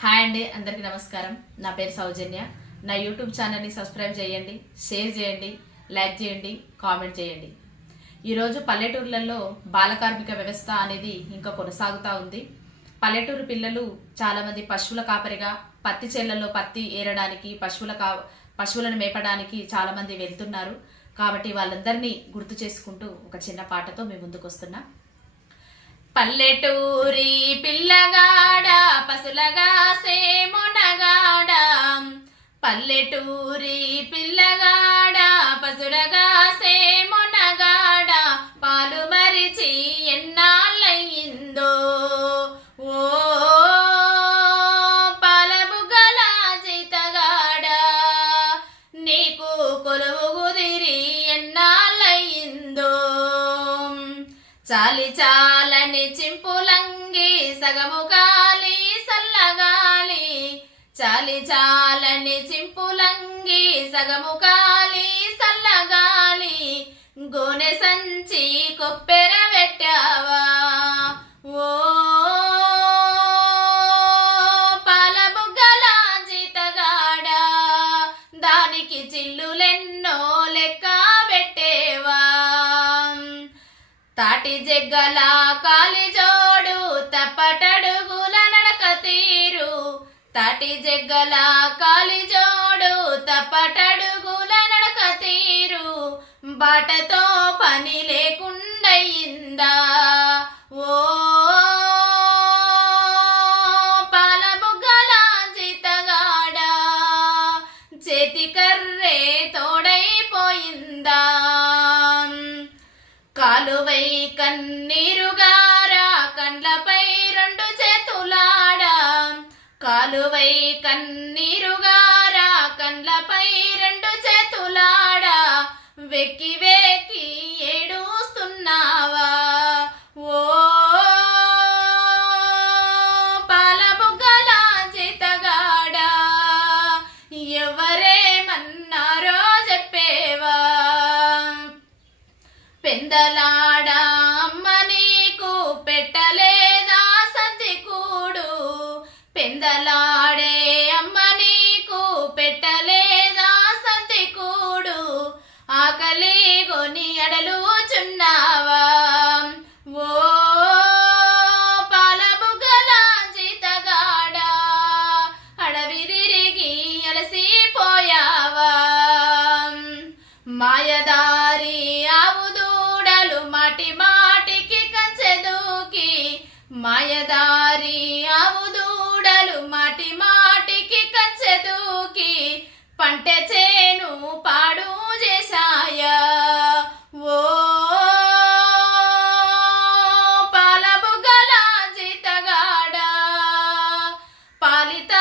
Hi అండి అందరికీ నమస్కారం. నా పేరు సౌజన్య. నా యూట్యూబ్ ఛానల్ని సబ్స్క్రైబ్ చేయండి షేర్ చేయండి లైక్ చేయండి కామెంట్ చేయండి. ఈరోజు పల్లెటూర్లలో బాలకార్మిక వ్యవస్థ అనేది ఇంకా కొనసాగుతూ ఉంది. పల్లెటూరు పిల్లలు చాలామంది పశువుల కాపరిగా పత్తి చేళ్ళలో పత్తి ఏరడానికి పశువుల కా పశువులను మేపడానికి చాలామంది వెళ్తున్నారు. కాబట్టి వాళ్ళందరినీ గుర్తు చేసుకుంటూ ఒక చిన్న పాటతో మేము ముందుకు వస్తున్నా పల్లెటూరి పిల్లగా పసులగా సేమునగాడ పల్లెటూరి పిల్లగాడ పసులగా సేమునగాడ పాలు మరిచి ఎన్నాళ్ళయిందో. ఓ పాలబుగ్గల జీతగాడ నీకు కొలువు కుదిరి ఎన్నాళ్ళయిందో. చాలి చాలని చింపులంగి సగముగా సగము గాలి సల్లగాలి గోనె సంచి కొప్పెర పెట్టావా ఓ పాల బుగ్గల జీతగాడా దానికి చిల్లులెన్నో లెక్క పెట్టేవా? తాటి జగ్గల కాలి జోడు తప్పటడుగుల నడక తీరు. తాటి జగ్గల కాలి జోడు తప్పటడుగుల బాటతో పని లేకుండయిందా? ఓ పాల బుగ్గల జీతగాడా? చేతి కర్రే తోడైపోయిందా? కాలువై కన్నీరుగారా కండ్లపై రెండు చేతులాడా? కాలువై కన్నీరుగారా కండ్లపై రెండు వెక్కి వెక్కి ఏడుస్తున్నావా? ఓ పాలబుగ్గల జీతగాడా ఎవరేమన్నారో చెప్పేవా? పెందలాడా అమ్మ నీకు పెట్టలేదా సంతి కూడు? పెందలా మాటి మాటికి కంచెదూకి మాయదారి అవుదూడలు మాటి మాటికి కంచెదూకి పంట చేను పాడు చేశాయ. ఓ పాలబుగల జీతగాడా పాలిత